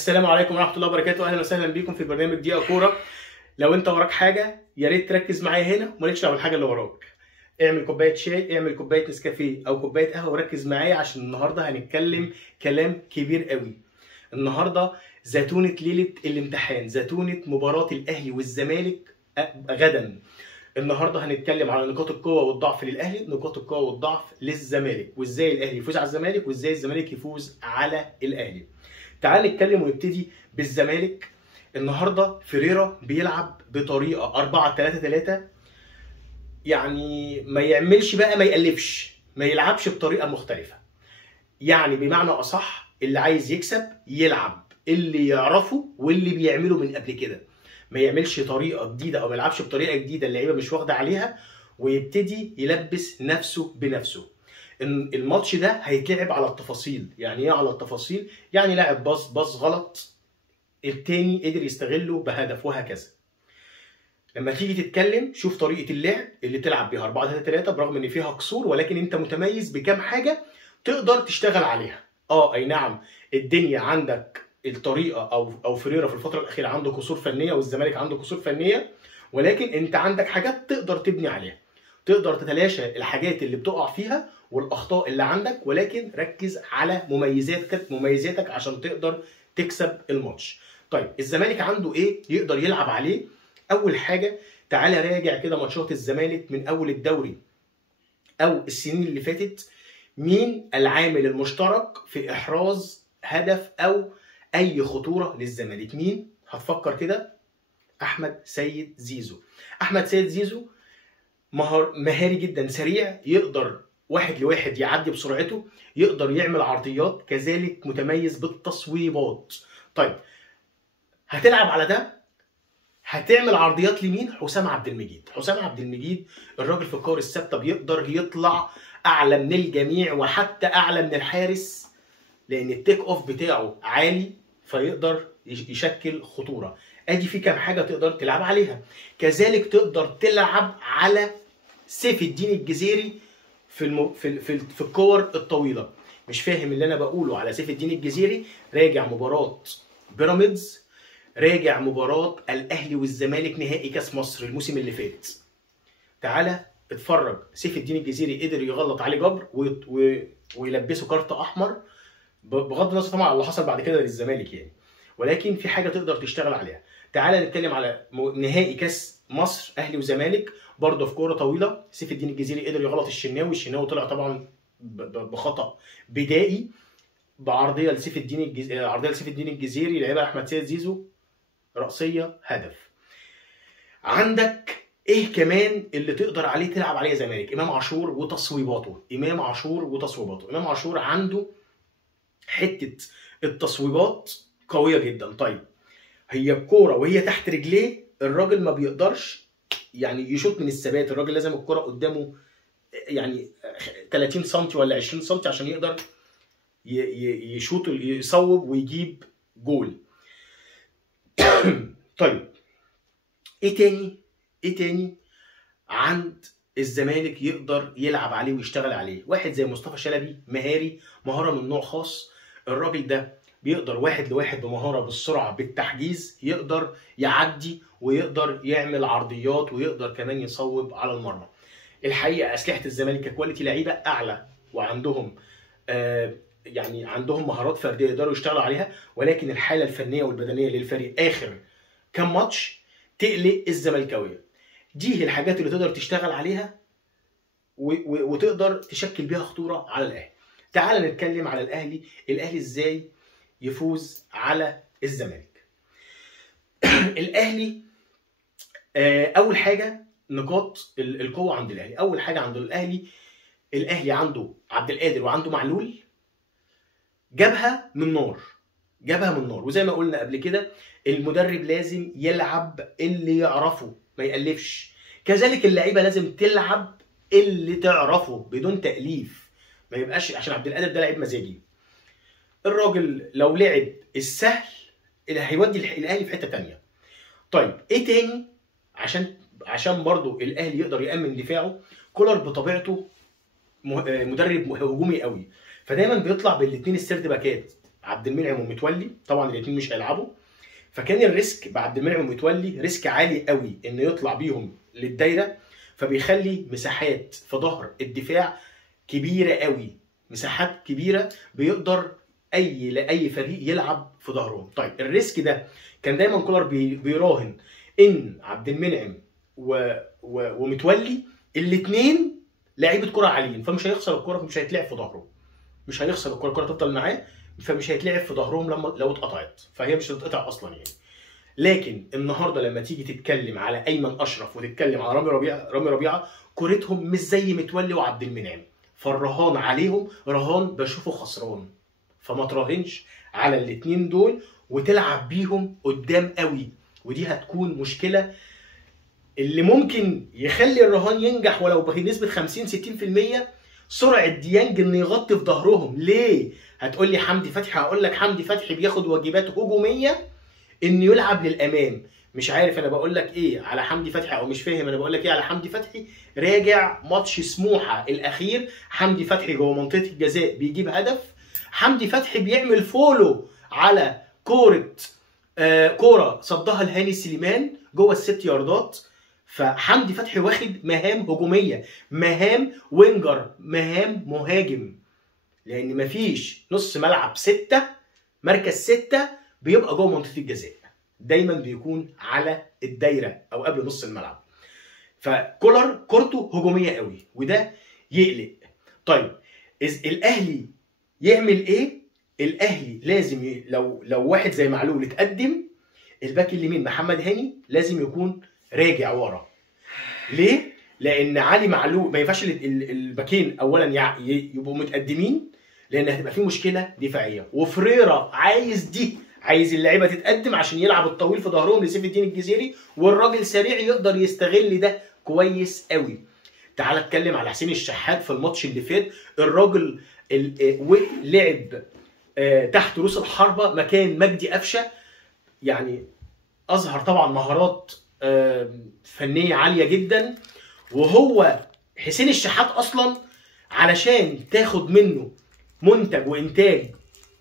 السلام عليكم ورحمة الله وبركاته، أهلا وسهلا بيكم في برنامج دقيقة كورة. لو أنت وراك حاجة يا ريت تركز معايا هنا ومالكش دعوة بالحاجة اللي وراك. اعمل كوباية شاي، اعمل كوباية نسكافيه أو كوباية قهوة وركز معايا عشان النهاردة هنتكلم كلام كبير قوي. النهاردة زتونة ليلة الامتحان، زتونة مباراة الأهلي والزمالك غدا. النهارده هنتكلم على نقاط القوة والضعف للأهلي، نقاط القوة والضعف للزمالك، وإزاي الأهلي يفوز على الزمالك وإزاي الزمالك يفوز على الأهلي. تعال نتكلم ونبتدي بالزمالك. النهارده فيريرا بيلعب بطريقه 4-3-3، يعني ما يعملش بقى، ما يألفش، ما يلعبش بطريقه مختلفه. يعني بمعنى اصح اللي عايز يكسب يلعب اللي يعرفه واللي بيعمله من قبل كده، ما يعملش طريقه جديده او ما يلعبش بطريقه جديده اللعيبه مش واخده عليها ويبتدي يلبس نفسه بنفسه. الماتش ده هيتلعب على التفاصيل. يعني ايه على التفاصيل؟ يعني لاعب باص غلط، التاني قدر يستغله بهدف، وهكذا. لما تيجي تتكلم شوف طريقه اللعب اللي تلعب بيها 4-3-3، برغم ان فيها قصور ولكن انت متميز بكام حاجه تقدر تشتغل عليها. اي نعم، الدنيا عندك الطريقه او فيريرا في الفتره الاخيره عنده قصور فنيه والزمالك عنده قصور فنيه، ولكن انت عندك حاجات تقدر تبني عليها، تقدر تتلاشى الحاجات اللي بتقع فيها والاخطاء اللي عندك، ولكن ركز على مميزاتك عشان تقدر تكسب الماتش. طيب الزمالك عنده ايه يقدر يلعب عليه؟ اول حاجه تعالى راجع كده ماتشات الزمالك من اول الدوري او السنين اللي فاتت. مين العامل المشترك في احراز هدف او اي خطوره للزمالك؟ مين؟ هتفكر كده. احمد سيد زيزو. احمد سيد زيزو مهاري جدا، سريع، يقدر واحد لواحد يعدي بسرعته، يقدر يعمل عرضيات، كذلك متميز بالتصويبات. طيب هتلعب على ده، هتعمل عرضيات لمين؟ حسام عبد المجيد. حسام عبد المجيد الراجل في الكور الثابته بيقدر يطلع اعلى من الجميع وحتى اعلى من الحارس، لان التيك اوف بتاعه عالي فيقدر يشكل خطوره. ادي في كام حاجه تقدر تلعب عليها. كذلك تقدر تلعب على سيف الدين الجزيري في الكور الطويله. مش فاهم اللي انا بقوله على سيف الدين الجزيري؟ راجع مباراه بيراميدز، راجع مباراه الاهلي والزمالك نهائي كاس مصر الموسم اللي فات. تعالى اتفرج، سيف الدين الجزيري قدر يغلط علي جبر ويلبسه كارت احمر، بغض النظر طبعا على اللي حصل بعد كده للزمالك يعني، ولكن في حاجه تقدر تشتغل عليها. تعالى نتكلم على نهائي كاس مصر اهلي وزمالك، برضه في كوره طويله سيف الدين الجزيري قدر يغلط الشناوي طلع طبعا بخطا بدائي، بعرضيه لسيف الدين الجزيري لعبها احمد سيد زيزو، رأسيه، هدف. عندك ايه كمان اللي تقدر عليه تلعب عليه زمالك؟ امام عاشور وتصويباته. امام عاشور عنده حته التصويبات قويه جدا. طيب هي الكوره وهي تحت رجليه الراجل ما بيقدرش يعني يشوط من الثبات، الراجل لازم الكوره قدامه يعني 30 سم ولا 20 سم عشان يقدر يشوط يصوب ويجيب جول. طيب ايه تاني عند الزمالك يقدر يلعب عليه ويشتغل عليه؟ واحد زي مصطفى شلبي، مهاري، مهاره من نوع خاص. الراجل ده بيقدر واحد لواحد بمهاره، بالسرعه، بالتحجيز، يقدر يعدي ويقدر يعمل عرضيات ويقدر كمان يصوب على المرمى. الحقيقه اسلحه الزمالك ككواليتي لعيبه اعلى وعندهم يعني عندهم مهارات فرديه يقدروا يشتغلوا عليها، ولكن الحاله الفنيه والبدنيه للفريق اخر كام ماتش تقلق الزملكاويه. دي الحاجات اللي تقدر تشتغل عليها وتقدر تشكل بيها خطوره على الاهلي. تعال نتكلم على الاهلي ازاي يفوز على الزمالك. الاهلي اول حاجه نقاط القوه عند الاهلي. اول حاجه عند الاهلي عنده عبد القادر وعنده معلول، جابها من نار. وزي ما قلنا قبل كده المدرب لازم يلعب اللي يعرفه ما يألفش، كذلك اللعيبه لازم تلعب اللي تعرفه بدون تأليف، ما يبقاش عشان عبد القادر ده لعيب مزاجي. الراجل لو لعب السهل اللي هيودي الاهلي في حته ثانيه. طيب ايه تاني عشان برضو الاهلي يقدر يأمن دفاعه؟ كولر بطبيعته مدرب هجومي قوي، فدايما بيطلع بالاثنين السيرد باكات، عبد المنعم ومتولي، طبعا الاثنين مش هيلعبوا، فكان الريسك بعبد المنعم ومتولي ريسك عالي قوي انه يطلع بيهم للدايره، فبيخلي مساحات في ظهر الدفاع كبيره قوي، مساحات كبيره بيقدر لاي فريق يلعب في ظهرهم. طيب الريسك ده كان دايما كولر بيراهن ان عبد المنعم ومتولي الاثنين لعيبه كره عاليين، فمش هيخسر الكره، مش هيتلعب في ظهره، مش هيخسر الكره تفضل معاه، فمش هيتلعب في ظهرهم لو اتقطعت، فهي مش هتتقطع اصلا يعني. لكن النهارده لما تيجي تتكلم على ايمن اشرف وتتكلم على رامي ربيعه كورتهم مش زي متولي وعبد المنعم، فالرهان عليهم رهان بشوفه خسران، فما تراهنش على الاثنين دول وتلعب بيهم قدام قوي، ودي هتكون مشكله. اللي ممكن يخلي الرهان ينجح ولو بنسبه 50-60% سرعه ديانج انه يغطي في ظهرهم. ليه؟ هتقول لي حمدي فتحي، هقول لك حمدي فتحي بياخد واجبات هجوميه انه يلعب للامام. مش عارف انا بقول لك ايه على حمدي فتحي او مش فاهم انا بقول لك ايه على حمدي فتحي. راجع ماتش سموحه الاخير، حمدي فتحي جوه منطقه الجزاء بيجيب هدف، حمدي فتحي بيعمل فولو على كوره صدها لهاني سليمان جوه ال6 ياردات. فحمدي فتحي واخد مهام هجوميه، مهام وينجر، مهام مهاجم، لان مفيش نص ملعب 6 مركز 6 بيبقى جوه منطقه الجزاء، دايما بيكون على الدايره او قبل نص الملعب. فكولر كورته هجوميه قوي وده يقلق. طيب الاهلي يعمل ايه؟ الاهلي لازم لو واحد زي معلول اتقدم، الباك اليمين محمد هاني لازم يكون راجع ورا. ليه؟ لان علي معلول ما ينفعش الباكين اولا يبقوا متقدمين، لان هتبقى في مشكله دفاعيه، وفريرا عايز اللعيبه تتقدم عشان يلعب الطويل في ظهرهم لسيف الدين الجزيري، والراجل سريع يقدر يستغل ده كويس قوي. تعال اتكلم على حسين الشحات في الماتش اللي فات، الراجل لعب تحت رؤوس الحربه مكان مجدي قفشه، يعني اظهر طبعا مهارات فنيه عاليه جدا. وهو حسين الشحات اصلا علشان تاخد منه منتج وانتاج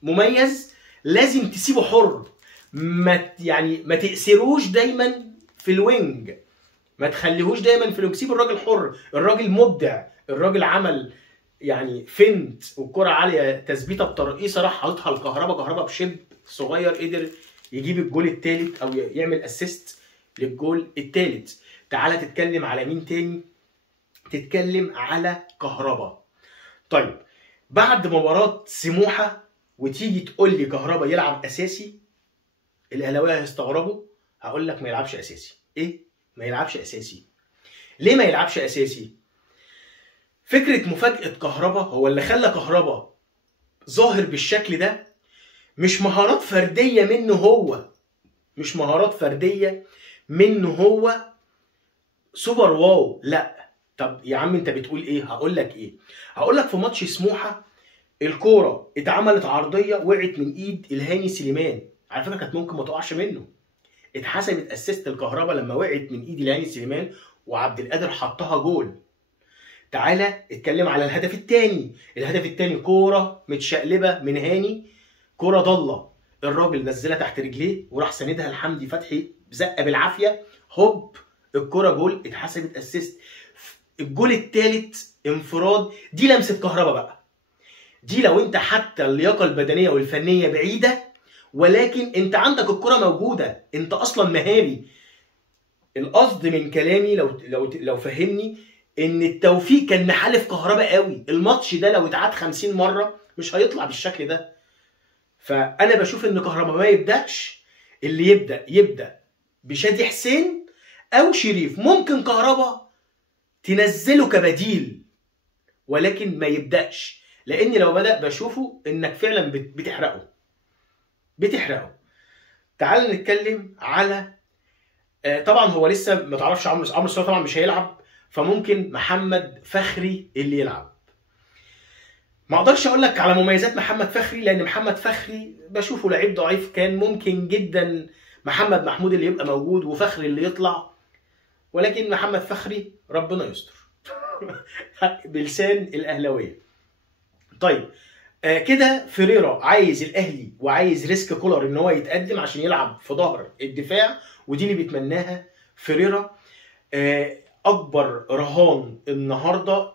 مميز لازم تسيبه حر، ما تأسروش دايما في الوينج، ما تخليهوش دايما في الوينج، سيب الراجل حر، الراجل مبدع، الراجل عمل يعني فنت والكرة عاليه تثبيته بترقيصه راح حاططها لكهربا بشب صغير قدر يجيب الجول الثالث او يعمل اسيست للجول الثالث. تعالى تتكلم على مين تاني؟ تتكلم على كهربا. طيب بعد مباراه سموحه وتيجي تقول لي كهربا يلعب اساسي، الاهلاويه هيستغربوا. هقول لك ما يلعبش اساسي. ايه؟ ما يلعبش اساسي. ليه ما يلعبش اساسي؟ فكره مفاجاه كهربا هو اللي خلى كهربا ظاهر بالشكل ده، مش مهارات فرديه منه هو، مش مهارات فرديه منه هو سوبر واو، لا. طب يا عم انت بتقول ايه؟ هقول لك ايه. هقول لك في ماتش سموحه الكوره اتعملت عرضيه وقعت من ايد الهاني سليمان، على فكره كانت ممكن ما تقعش منه، اتحسبت اسيست الكهرباء لما وقعت من ايد الهاني سليمان وعبد القادر حطها جول. تعالى اتكلم على الهدف الثاني. الهدف الثاني كوره متشقلبه من هاني، كوره ضله، الراجل نزلها تحت رجليه وراح ساندها لحمدي فتحي زقه بالعافيه، هوب الكوره جول، اتحسبت اسيست. الجول الثالث انفراد، دي لمسه كهرباء بقى، دي لو انت حتى اللياقه البدنيه والفنيه بعيده ولكن انت عندك الكره موجوده، انت اصلا مهاري. القصد من كلامي لو فهمني ان التوفيق كان محالف كهرباء قوي، الماتش ده لو اتعاد 50 مره مش هيطلع بالشكل ده. فانا بشوف ان كهرباء ما يبداش، اللي يبدا بشادي حسين او شريف، ممكن كهرباء تنزله كبديل ولكن ما يبداش، لان لو بدا بشوفه انك فعلا بتحرقه. تعال نتكلم على طبعا هو لسه ما تعرفش عمرو السولية طبعا مش هيلعب، فممكن محمد فخري اللي يلعب. ما اقدرش اقول لك على مميزات محمد فخري لان محمد فخري بشوفه لعيب ضعيف، كان ممكن جدا محمد محمود اللي يبقى موجود وفخري اللي يطلع، ولكن محمد فخري ربنا يستر بلسان الاهلاويه. طيب كده فيريرا عايز الاهلي وعايز ريسك كولر ان هو يتقدم عشان يلعب في ظهر الدفاع، ودي اللي بيتمناها فيريرا. اكبر رهان النهارده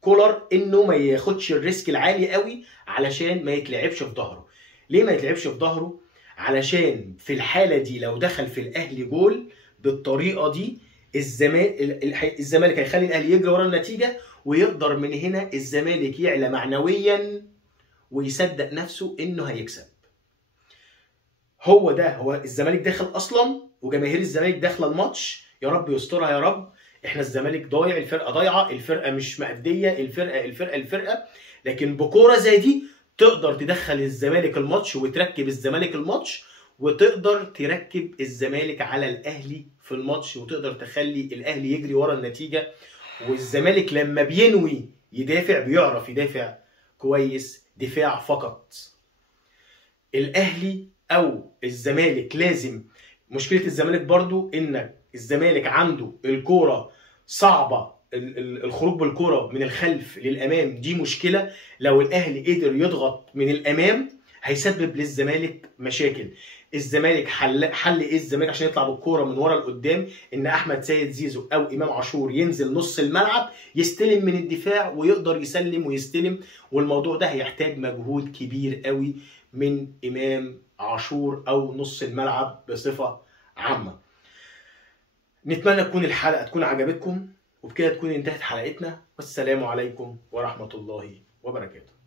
كولر انه ما ياخدش الريسك العالي قوي علشان ما يتلعبش في ظهره. ليه ما يتلعبش في ظهره؟ علشان في الحاله دي لو دخل في الاهلي جول بالطريقه دي، الزمالك هيخلي الاهلي يجري ورا النتيجه، ويقدر من هنا الزمالك يعلى معنويا ويصدق نفسه انه هيكسب. هو الزمالك داخل اصلا، وجماهير الزمالك داخله الماتش يا رب يسترها يا رب. احنا الزمالك ضايع، الفرقه ضايعه، الفرقه مش مأديه، الفرقه. لكن بكوره زي دي تقدر تدخل الزمالك الماتش وتركب الزمالك الماتش، وتقدر تركب الزمالك على الاهلي في الماتش، وتقدر تخلي الاهلي يجري ورا النتيجه. والزمالك لما بينوي يدافع بيعرف يدافع كويس، دفاع فقط. الاهلي او الزمالك لازم، مشكله الزمالك برضو ان الزمالك عنده الكوره صعبه، الخروج بالكوره من الخلف للامام دي مشكله. لو الاهلي قدر يضغط من الامام هيسبب للزمالك مشاكل. الزمالك حل ايه الزمالك عشان يطلع بالكوره من ورا لقدام؟ ان احمد سيد زيزو او امام عاشور ينزل نص الملعب يستلم من الدفاع ويقدر يسلم ويستلم، والموضوع ده هيحتاج مجهود كبير قوي من امام عاشور او نص الملعب بصفه عامه. نتمنى تكون الحلقه تكون عجبتكم، وبكده تكون انتهت حلقتنا، والسلام عليكم ورحمه الله وبركاته.